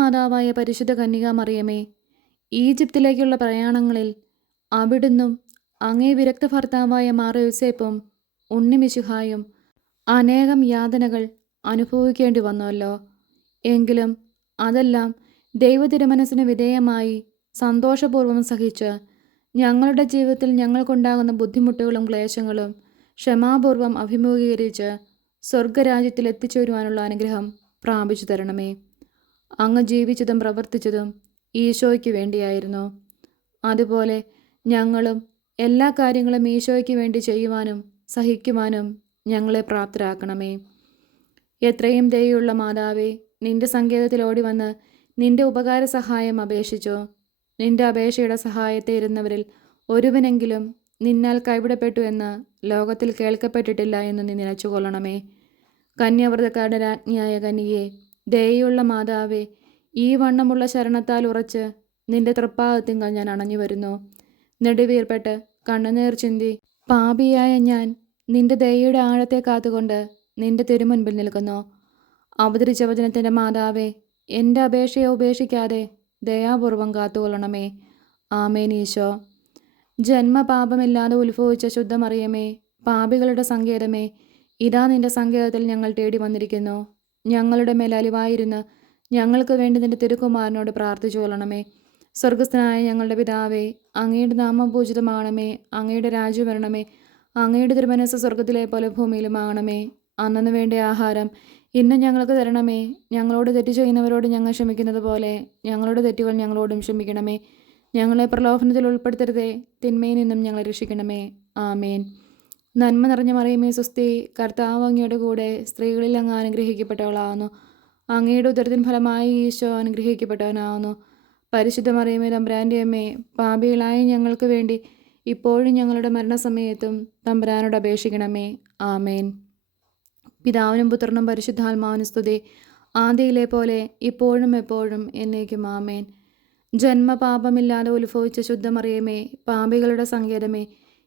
മാതാവായ പരിശുദ്ധ കന്യകാമറിയമേ ഈജിപ്തിലേക്കുള്ള പ്രയാണങ്ങളിൽ അവിടുന്നും അങ്ങേ വിരക്ത ഭർത്താവായ മാറയുസേപ്പും ഉണ്ണിമിശുഹായും അനേകം യാതനകൾ അനുഭവിക്കേണ്ടി വന്നല്ലോ. എങ്കിലും അതെല്ലാം ദൈവതിരുമനസ്സിന് വിധേയമായി സന്തോഷപൂർവം സഹിച്ച് ഞങ്ങളുടെ ജീവിതത്തിൽ ഞങ്ങൾക്കുണ്ടാകുന്ന ബുദ്ധിമുട്ടുകളും ക്ലേശങ്ങളും ക്ഷമാപൂർവം അഭിമുഖീകരിച്ച് സ്വർഗരാജ്യത്തിൽ എത്തിച്ചേരുവാനുള്ള അനുഗ്രഹം പ്രാപിച്ചു തരണമേ അങ്ങ് ജീവിച്ചതും പ്രവർത്തിച്ചതും ഈശോയ്ക്ക് വേണ്ടിയായിരുന്നു. അതുപോലെ ഞങ്ങളും എല്ലാ കാര്യങ്ങളും ഈശോയ്ക്ക് വേണ്ടി ചെയ്യുവാനും സഹിക്കുവാനും ഞങ്ങളെ പ്രാപ്തരാക്കണമേ. എത്രയും ദയുള്ള മാതാവേ നിന്റെ സങ്കേതത്തിൽ ഓടി വന്ന് നിന്റെ ഉപകാര സഹായം അപേക്ഷിച്ചോ. നിന്റെ അപേക്ഷയുടെ സഹായത്തെ ഇരുന്നവരിൽ ഒരുവനെങ്കിലും നിന്നാൽ കൈവിടപ്പെട്ടു എന്ന് ലോകത്തിൽ കേൾക്കപ്പെട്ടിട്ടില്ല എന്ന് നീ നിലച്ചുകൊള്ളണമേ കന്യാവ്രതക്കാരുടെ രാജ്ഞിയായ കന്യകയെ ദയുള്ള മാതാവേ ഈ വണ്ണമുള്ള ശരണത്താൽ ഉറച്ച് നിന്റെ തൃപ്പാകത്തിങ്കൾ ഞാൻ അണഞ്ഞു വരുന്നു നെടുവീർപ്പെട്ട് കണ്ണുനീർ ചിന്തി പാപിയായ ഞാൻ നിന്റെ ദയയുടെ ആഴത്തെ കാത്തുകൊണ്ട് നിന്റെ തിരുമുൻപിൽ നിൽക്കുന്നു. അവതരിച്ച വചനത്തിന്റെ മാതാവേ എന്റെ അപേക്ഷയെ ഉപേക്ഷിക്കാതെ ദയാപൂർവം കാത്തുകൊള്ളണമേ. ആമേനീശോ ജന്മപാപമില്ലാതെ ഉത്ഭവിച്ച ശുദ്ധമറിയമേ പാപികളുടെ സങ്കേതമേ ഇതാ നിന്റെ സങ്കേതത്തിൽ ഞങ്ങൾ തേടി വന്നിരിക്കുന്നു. ഞങ്ങളുടെ മേൽ അലിവായിരുന്ന് ഞങ്ങൾക്ക് വേണ്ടി നിന്റെ തിരുക്കുമാരനോട് പ്രാർത്ഥിച്ചു കൊള്ളണമേ. സ്വർഗസ്ഥനായ ഞങ്ങളുടെ പിതാവേ അങ്ങയുടെ നാമം പൂജിതമാകണമേ അങ്ങയുടെ രാജ്യം വരണമേ അങ്ങയുടെ തിരുമനസ് സ്വർഗത്തിലെ പോലെ ഭൂമിയിലുമാകണമേ അന്നു വേണ്ട ആഹാരം ഇന്ന് ഞങ്ങൾക്ക് തരണമേ. ഞങ്ങളോട് തെറ്റ് ചെയ്യുന്നവരോട് ഞങ്ങൾ ക്ഷമിക്കുന്നത് പോലെ ഞങ്ങളുടെ തെറ്റുകൾ ഞങ്ങളോടും ക്ഷമിക്കണമേ. ഞങ്ങളെ പ്രലോഭനത്തിൽ ഉൾപ്പെടുത്തരുതേ. തിന്മയിൽ നിന്നും ഞങ്ങളെ രക്ഷിക്കണമേ. ആമേൻ. നന്മ നിറഞ്ഞ മറിയമേ സുസ്തി കർത്താവ് അങ്ങയുടെ കൂടെ സ്ത്രീകളിൽ അങ്ങ് അനുഗ്രഹിക്കപ്പെട്ടവളാവുന്നു. അങ്ങയുടെ ഉദരത്തിൻ ഫലമായി ഈശോ അനുഗ്രഹിക്കപ്പെട്ടവനാവുന്നു. പരിശുദ്ധ മറിയമേ തമ്പുരാന്റെ അമ്മേ പാപികളായ ഞങ്ങൾക്ക് വേണ്ടി ഇപ്പോഴും ഞങ്ങളുടെ മരണസമയത്തും തമ്പുരാനോട് അപേക്ഷിക്കണമേ. ആമേൻ. പിതാവിനും പുത്രനും പരിശുദ്ധാത്മാവിനും സ്തുതി. ആദ്യയിലെ പോലെ ഇപ്പോഴും എപ്പോഴും എന്നേക്കും ആമേൻ. ജന്മപാപമില്ലാതെ ഉത്ഭവിച്ച ശുദ്ധമറിയമേ പാപികളുടെ സങ്കേതമേ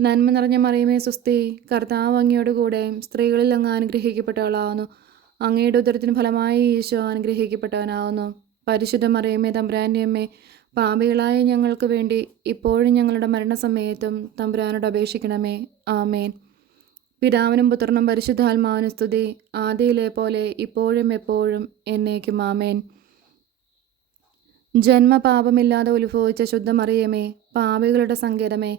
നന്മ നിറഞ്ഞ മറിയമേ സുസ്തി കർത്താവ് അങ്ങയുടെ കൂടെ സ്ത്രീകളിൽ അങ്ങ് അനുഗ്രഹിക്കപ്പെട്ടവളാവുന്നു. അങ്ങയുടെ ഉദരത്തിന് ഫലമായി ഈശോ അനുഗ്രഹിക്കപ്പെട്ടവനാവുന്നു. പരിശുദ്ധ മറിയമ്മേ തമ്പുരാന്റെ അമ്മേ പാപികളായ ഞങ്ങൾക്ക് വേണ്ടി ഇപ്പോഴും ഞങ്ങളുടെ മരണസമയത്തും തമ്പുരാനോട് അപേക്ഷിക്കണമേ. ആമേൻ. പിതാവിനും പുത്രനും പരിശുദ്ധാത്മാവിനും സ്തുതി. ആദിയിലെ പോലെ ഇപ്പോഴും എപ്പോഴും എന്നേക്കും ആമേൻ. ജന്മപാപമില്ലാതെ ഉത്ഭവിച്ച ശുദ്ധമറിയമേ പാപികളുടെ സങ്കേതമേ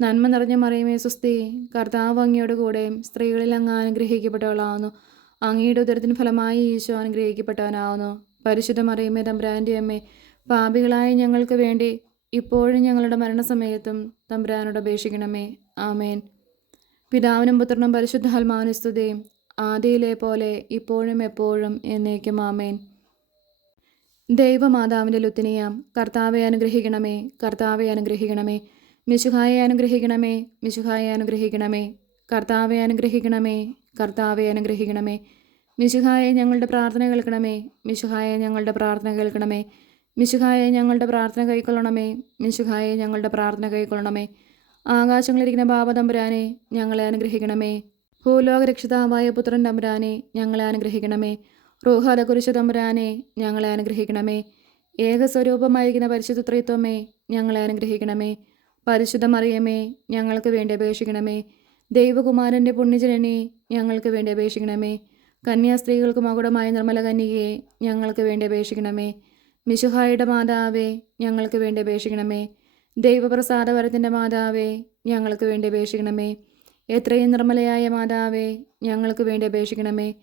നന്മ നിറഞ്ഞ മറിയമേ സുസ്തി കർത്താവ് അങ്ങയുടെ കൂടെ സ്ത്രീകളിൽ അങ്ങ് അനുഗ്രഹിക്കപ്പെട്ടവളാവുന്നു. അങ്ങയുടെ ഉദരത്തിന് ഫലമായി ഈശോ അനുഗ്രഹിക്കപ്പെട്ടവനാവുന്നു. പരിശുദ്ധ മറിയമേ തമ്പ്രാന്റെ അമ്മേ പാപികളായ ഞങ്ങൾക്ക് വേണ്ടി ഇപ്പോഴും ഞങ്ങളുടെ മരണസമയത്തും തമ്പ്രാനോട് അപേക്ഷിക്കണമേ. ആമേൻ. പിതാവിനും പുത്രനും പരിശുദ്ധ സ്തുതിയും ആദിയിലെ പോലെ ഇപ്പോഴും എപ്പോഴും എന്നേക്കും ആമേൻ. ദൈവമാതാവിന്റെ ലുത്തിനിയാം കർത്താവെ അനുഗ്രഹിക്കണമേ കർത്താവെ അനുഗ്രഹിക്കണമേ. മിശുഹായെ അനുഗ്രഹിക്കണമേ മിശുഹായെ അനുഗ്രഹിക്കണമേ കർത്താവെ അനുഗ്രഹിക്കണമേ കർത്താവെ അനുഗ്രഹിക്കണമേ. മിശുഹായെ ഞങ്ങളുടെ പ്രാർത്ഥന കേൾക്കണമേ മിശുഹായെ ഞങ്ങളുടെ പ്രാർത്ഥന കേൾക്കണമേ മിശുഹായെ ഞങ്ങളുടെ പ്രാർത്ഥന കൈക്കൊള്ളണമേ മിശുഹായെ ഞങ്ങളുടെ പ്രാർത്ഥന കൈക്കൊള്ളണമേ. ആകാശങ്ങളിരിക്കുന്ന ബാബതമ്പുരാനെ ഞങ്ങളെ അനുഗ്രഹിക്കണമേ. ഭൂലോക രക്ഷിതാവായ പുത്രൻ തമ്പുരാനെ ഞങ്ങളെ അനുഗ്രഹിക്കണമേ. റൂഹാല കുരിശു തമ്പുരാനെ ഞങ്ങളെ അനുഗ്രഹിക്കണമേ. ഏകസ്വരൂപമായിരിക്കുന്ന പരിശുദ്ധ ത്രിത്വമേ ഞങ്ങളെ അനുഗ്രഹിക്കണമേ. പരിശുദ്ധ മറിയമേ ഞങ്ങൾക്ക് വേണ്ടി അപേക്ഷിക്കണമേ. ദൈവകുമാരന്റെ പുണ്യജനനെ ഞങ്ങൾക്ക് വേണ്ടി അപേക്ഷിക്കണമേ. കന്യാസ്ത്രീകൾക്ക് മകുടമായ നിർമ്മല കന്യകയെ ഞങ്ങൾക്ക് വേണ്ടി അപേക്ഷിക്കണമേ. മിശുഹായുടെ മാതാവേ ഞങ്ങൾക്ക് വേണ്ടി അപേക്ഷിക്കണമേ. ദൈവപ്രസാദവരത്തിന്റെ മാതാവേ ഞങ്ങൾക്ക് വേണ്ടി അപേക്ഷിക്കണമേ. എത്രയും നിർമ്മലയായ മാതാവേ ഞങ്ങൾക്ക് വേണ്ടി അപേക്ഷിക്കണമേ.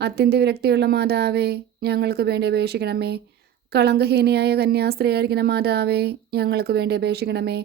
അത്യന്ത വിരക്തിയുള്ള മാതാവേ ഞങ്ങൾക്ക് വേണ്ടി അപേക്ഷിക്കണമേ. കളങ്കഹീനയായ കന്യാസ്ത്രീയായിരിക്കുന്ന മാതാവേ ഞങ്ങൾക്ക് വേണ്ടി അപേക്ഷിക്കണമേ.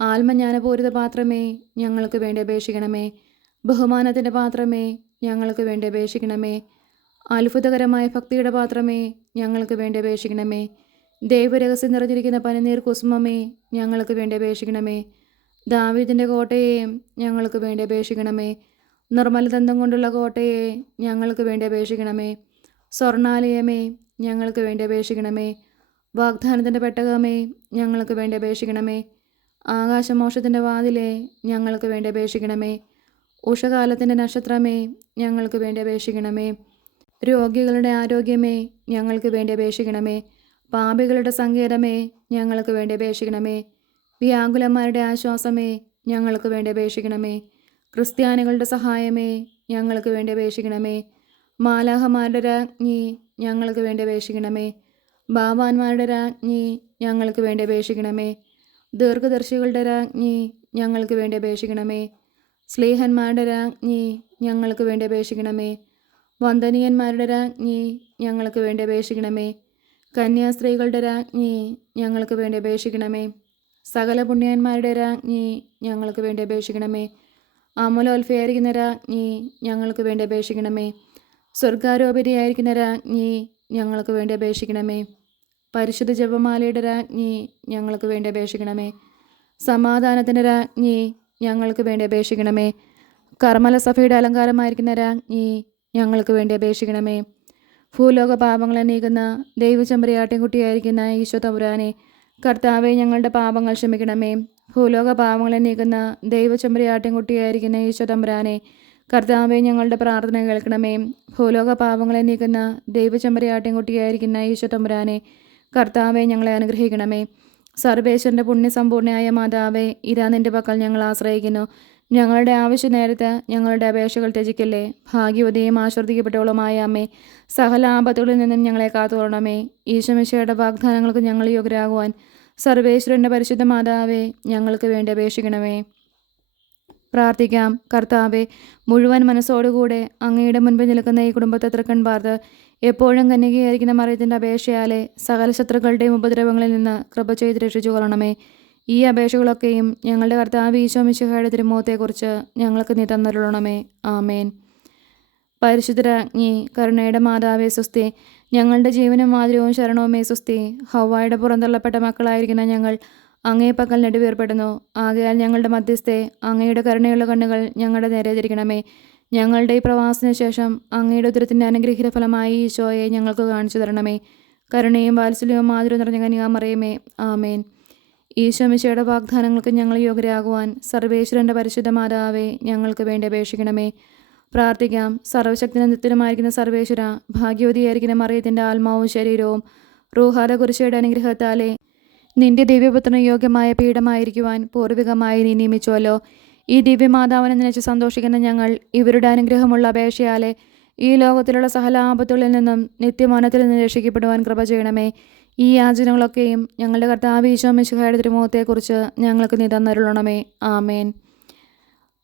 ആത്മജ്ഞാനപൂരിത പാത്രമേ ഞങ്ങൾക്ക് വേണ്ടി അപേക്ഷിക്കണമേ. ബഹുമാനത്തിന്റെ പാത്രമേ ഞങ്ങൾക്ക് വേണ്ടി അപേക്ഷിക്കണമേ. അത്ഭുതകരമായ ഭക്തിയുടെ പാത്രമേ ഞങ്ങൾക്ക് വേണ്ടി അപേക്ഷിക്കണമേ. ദൈവരഹസ്യം നിറഞ്ഞിരിക്കുന്ന പനിനീർ കുസുമമേ ഞങ്ങൾക്ക് വേണ്ടി അപേക്ഷിക്കണമേ. ദാവീദിന്റെ കോട്ടയെ ഞങ്ങൾക്ക് വേണ്ടി അപേക്ഷിക്കണമേ. നിർമ്മലദന്തം കൊണ്ടുള്ള കോട്ടയെ ഞങ്ങൾക്ക് വേണ്ടി അപേക്ഷിക്കണമേ. സ്വർണാലയമേ ഞങ്ങൾക്ക് വേണ്ടി അപേക്ഷിക്കണമേ. വാഗ്ദാനത്തിന്റെ പെട്ടകമേ ഞങ്ങൾക്ക് വേണ്ടി അപേക്ഷിക്കണമേ. ആകാശമോക്ഷത്തിന്റെ വാതിലെ ഞങ്ങൾക്ക് വേണ്ടി അപേക്ഷിക്കണമേ. ഉഷകാലത്തിന്റെ നക്ഷത്രമേ ഞങ്ങൾക്ക് വേണ്ടി അപേക്ഷിക്കണമേ. രോഗികളുടെ ആരോഗ്യമേ ഞങ്ങൾക്ക് വേണ്ടി അപേക്ഷിക്കണമേ. പാപികളുടെ സങ്കേതമേ ഞങ്ങൾക്ക് വേണ്ടി അപേക്ഷിക്കണമേ. വ്യാകുലന്മാരുടെ ആശ്വാസമേ ഞങ്ങൾക്ക് വേണ്ടി അപേക്ഷിക്കണമേ. ക്രിസ്ത്യാനികളുടെ സഹായമേ ഞങ്ങൾക്ക് വേണ്ടി അപേക്ഷിക്കണമേ. മാലാഹമാരുടെ രാജ്ഞി ഞങ്ങൾക്ക് വേണ്ടി അപേക്ഷിക്കണമേ. ബാബാന്മാരുടെ രാജ്ഞി ഞങ്ങൾക്ക് വേണ്ടി അപേക്ഷിക്കണമേ. ദീർഘദർശികളുടെ രാജ്ഞി ഞങ്ങൾക്ക് വേണ്ടി അപേക്ഷിക്കണമേ. സ്ലേഹന്മാരുടെ രാജ്ഞി ഞങ്ങൾക്ക് വേണ്ടി അപേക്ഷിക്കണമേ. വന്ദനീയന്മാരുടെ രാജ്ഞി ഞങ്ങൾക്ക് വേണ്ടി അപേക്ഷിക്കണമേ. കന്യാസ്ത്രീകളുടെ രാജ്ഞി ഞങ്ങൾക്ക് വേണ്ടി അപേക്ഷിക്കണമേ. സകല പുണ്യന്മാരുടെ രാജ്ഞി ഞങ്ങൾക്ക് വേണ്ടി അപേക്ഷിക്കണമേ. അമലോൽഫയായിരിക്കുന്ന രാജ്ഞി ഞങ്ങൾക്ക് വേണ്ടി അപേക്ഷിക്കണമേ. സ്വർഗാരോപരിയായിരിക്കുന്ന രാജ്ഞി ഞങ്ങൾക്ക് വേണ്ടി അപേക്ഷിക്കണമേ. പരിശുദ്ധ ജപമാലയുടെ രാജ്ഞി ഞങ്ങൾക്ക് വേണ്ടി അപേക്ഷിക്കണമേ. സമാധാനത്തിന്റെ രാജ്ഞി ഞങ്ങൾക്ക് വേണ്ടി അപേക്ഷിക്കണമേ. കർമ്മല സഭയുടെ അലങ്കാരമായിരിക്കുന്ന രാജ്ഞി ഞങ്ങൾക്ക് വേണ്ടി അപേക്ഷിക്കണമേ. ഭൂലോക പാപങ്ങളെ നീക്കുന്ന ദൈവചമ്പരിയാട്ടിൻകുട്ടിയായിരിക്കുന്ന ഈശോ തൗരാനെ കർത്താവെ ഞങ്ങളുടെ പാപങ്ങൾ ക്ഷമിക്കണമേ. ഭൂലോക പാപങ്ങളെ നീക്കുന്ന ദൈവചമ്പരിയാട്ടിൻകുട്ടിയായിരിക്കുന്ന ഈശോ തമ്പുരാനെ കർത്താവെ ഞങ്ങളുടെ പ്രാർത്ഥന കേൾക്കണമേ. ഭൂലോക പാപങ്ങളെ നീക്കുന്ന ദൈവചമ്പരിയാട്ടിൻകുട്ടിയായിരിക്കുന്ന ഈശോ തമ്പുരാനെ കർത്താവെ ഞങ്ങളെ അനുഗ്രഹിക്കണമേ. സർവേശ്വരന്റെ പുണ്യസമ്പൂർണയായ മാതാവേ ഇതാ നിന്റെ പക്കൽ ഞങ്ങൾ ആശ്രയിക്കുന്നു. ഞങ്ങളുടെ ആവശ്യ നേരത്തെ ഞങ്ങളുടെ അപേക്ഷകൾ ത്യജിക്കല്ലേ. ഭാഗ്യവതിയും ആശ്രദിക്കപ്പെട്ടവളുമായ അമ്മേ സകല ആപത്തുകളിൽ നിന്നും ഞങ്ങളെ കാത്തുകൊള്ളണമേ. ഈശോമിശയുടെ വാഗ്ദാനങ്ങൾക്ക് ഞങ്ങൾ യോഗ്യരാകുവാൻ സർവേശ്വരന്റെ പരിശുദ്ധ മാതാവേ ഞങ്ങൾക്ക് വേണ്ടി അപേക്ഷിക്കണമേ. പ്രാർത്ഥിക്കാം. കർത്താവെ മുഴുവൻ മനസ്സോടുകൂടെ അങ്ങയുടെ മുൻപിൽ നിൽക്കുന്ന ഈ കുടുംബത്തെ തൃക്കൺ എപ്പോഴും കന്യകയായിരിക്കുന്ന മറിയത്തിന്റെ അപേക്ഷയാലെ സകല ശത്രുക്കളുടെയും ഉപദ്രവങ്ങളിൽ നിന്ന് കൃപ ചെയ്ത് രക്ഷിച്ചു കൊള്ളണമേ ഈ അപേക്ഷകളൊക്കെയും ഞങ്ങളുടെ കർത്താവ് ഈശോ മിശിഹയുടെ തിരുമുഖത്തെക്കുറിച്ച് ഞങ്ങൾക്ക് നീ ആമേൻ. പരിശുദ്ധരാജ്ഞി കരുണയുടെ മാതാവേ സുസ്തി ഞങ്ങളുടെ ജീവനും മാതിരവും ശരണവുമേ സുസ്തി ഹവായുടെ പുറന്തള്ളപ്പെട്ട മക്കളായിരിക്കുന്ന ഞങ്ങൾ അങ്ങേ പക്കൽ നെടുവേർപ്പെടുന്നു. ആകയാൽ ഞങ്ങളുടെ മധ്യസ്ഥെ അങ്ങയുടെ കരുണയുള്ള കണ്ണുകൾ ഞങ്ങളുടെ നേരെ തിരിക്കണമേ ഞങ്ങളുടെ ഈ പ്രവാസത്തിന് ശേഷം അങ്ങയുടെ ഉദരത്തിന്റെ അനുഗ്രഹീത ഫലമായി ഈശോയെ ഞങ്ങൾക്ക് കാണിച്ചു തരണമേ. കരുണയും വാത്സല്യവും മാതിരി നിറഞ്ഞ കനികാമറിയമേ ആമേൻ. ഈശോ മിശയുടെ വാഗ്ദാനങ്ങൾക്ക് ഞങ്ങൾ യോഗ്യരാകുവാൻ സർവേശ്വരന്റെ പരിശുദ്ധ മാതാവേ ഞങ്ങൾക്ക് വേണ്ടി അപേക്ഷിക്കണമേ. പ്രാർത്ഥിക്കാം. സർവശക്തിനും നിത്യനുമായിരിക്കുന്ന സർവേശ്വര ഭാഗ്യവതിയായിരിക്കുന്ന മറിയത്തിന്റെ ആത്മാവും ശരീരവും റൂഹാദ കുരിശയുടെ അനുഗ്രഹത്താലേ നിന്റെ ദിവ്യപുത്രന് യോഗ്യമായ പീഠമായിരിക്കുവാൻ പൂർവികമായി നീ നിയമിച്ചുവല്ലോ. ഈ ദിവ്യമാതാവിനെ നനച്ച് സന്തോഷിക്കുന്ന ഞങ്ങൾ ഇവരുടെ അനുഗ്രഹമുള്ള അപേക്ഷയാലെ ഈ ലോകത്തിലുള്ള സകല ആപത്തുകളിൽ നിന്നും നിത്യമാനത്തിൽ നിന്ന് രക്ഷിക്കപ്പെടുവാൻ കൃപ ചെയ്യണമേ. ഈ യാചനകളൊക്കെയും ഞങ്ങളുടെ കർത്താവ് ഈശോ മിശുഹയുടെ തിരുമുഖത്തെക്കുറിച്ച് ഞങ്ങൾക്ക് നിതന്നരുളണമേ ആമേൻ.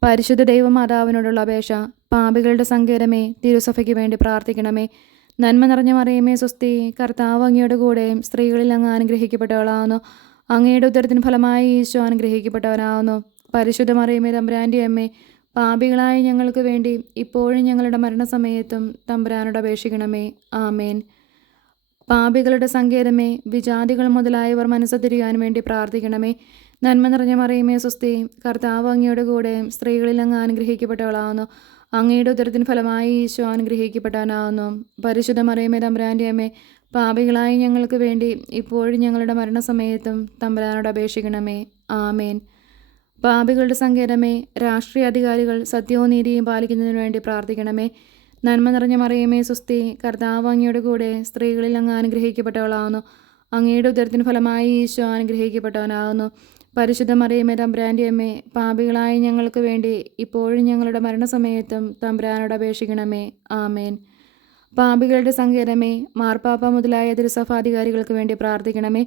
പരിശുദ്ധ ദൈവമാതാവിനോടുള്ള അപേക്ഷ പാപികളുടെ സങ്കേതമേ തിരുസഭയ്ക്ക് വേണ്ടി പ്രാർത്ഥിക്കണമേ. നന്മ നിറഞ്ഞ മറിയമേ സ്വസ്തി കർത്താവ് അങ്ങയുടെ കൂടെയും സ്ത്രീകളിൽ അങ്ങ് അനുഗ്രഹിക്കപ്പെട്ടവളാവുന്നു. അങ്ങയുടെ ഉത്തരത്തിന് ഫലമായി ഈശോ അനുഗ്രഹിക്കപ്പെട്ടവനാവുന്നു. പരിശുദ്ധ മറിയമേ തമ്പുരാന്റെ അമ്മേ പാപികളായ ഞങ്ങൾക്ക് വേണ്ടി ഇപ്പോഴും ഞങ്ങളുടെ മരണസമയത്തും തമ്പുരാനോട് അപേക്ഷിക്കണമേ. ആമേൻ. പാപികളുടെ സങ്കേതമേ വിജാതികൾ മുതലായവർ മനസ്സ് തിരിയാൻ വേണ്ടി പ്രാർത്ഥിക്കണമേ. നന്മ നിറഞ്ഞ മറിയമേ സ്വസ്തി കർത്താവ് അങ്ങയുടെ കൂടെ സ്ത്രീകളിൽ അങ്ങ് അനുഗ്രഹിക്കപ്പെട്ടവളാവുന്നു. അങ്ങയുടെ ഉദരത്തിന് ഫലമായി ഈശോ അനുഗ്രഹിക്കപ്പെട്ടാനാവുന്നു പരിശുദ്ധ മറിയമേ തമ്പുരാന്റെ അമ്മേ പാപികളായ ഞങ്ങൾക്ക് വേണ്ടി ഇപ്പോഴും ഞങ്ങളുടെ മരണസമയത്തും തമ്പുരാനോട് അപേക്ഷിക്കണമേ. ആമേൻ. പാപികളുടെ സങ്കേതമേ രാഷ്ട്രീയ അധികാരികൾ സത്യവും നീതിയും പാലിക്കുന്നതിനു വേണ്ടി പ്രാർത്ഥിക്കണമേ. നന്മ നിറഞ്ഞ മറിയമേ സുസ്തി കർത്താവ് അങ്ങയുടെ കൂടെ സ്ത്രീകളിൽ അങ്ങ് അനുഗ്രഹിക്കപ്പെട്ടവളാവുന്നു. അങ്ങയുടെ ഉദരത്തിന് ഫലമായി ഈശോ അനുഗ്രഹിക്കപ്പെട്ടവനാകുന്നു പരിശുദ്ധ മറിയമേ തമ്പ്രാന്റെ അമ്മേ പാപികളായ ഞങ്ങൾക്ക് വേണ്ടി ഇപ്പോഴും ഞങ്ങളുടെ മരണസമയത്തും തമ്പ്രാനോട് അപേക്ഷിക്കണമേ. ആമേൻ. പാപികളുടെ സങ്കേതമേ മാർപ്പാപ്പ മുതലായ തിരുസഭാധികാരികൾക്ക് വേണ്ടി പ്രാർത്ഥിക്കണമേ.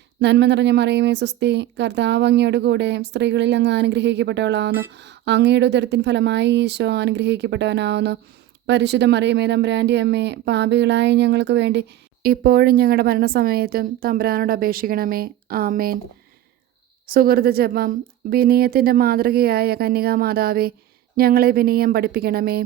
നന്മ നിറഞ്ഞ മറിയമേ സുസ്തി കർത്താവ് അങ്ങയുടെ കൂടെ സ്ത്രീകളിൽ അങ്ങ് അനുഗ്രഹിക്കപ്പെട്ടവളാവുന്നു. അങ്ങയുടെ ഉദരത്തിൻ ഫലമായി ഈശോ അനുഗ്രഹിക്കപ്പെട്ടവനാവുന്നു. പരിശുദ്ധ മറിയമേ തമ്പുരാന്റെ അമ്മേ പാപികളായ ഞങ്ങൾക്ക് വേണ്ടി ഇപ്പോഴും ഞങ്ങളുടെ മരണസമയത്തും തമ്പുരാനോട് അപേക്ഷിക്കണമേ. ആമേൻ. സുഹൃത ജപം വിനയത്തിന്റെ മാതൃകയായ കന്യകാമാതാവേ ഞങ്ങളെ വിനയം പഠിപ്പിക്കണമേ.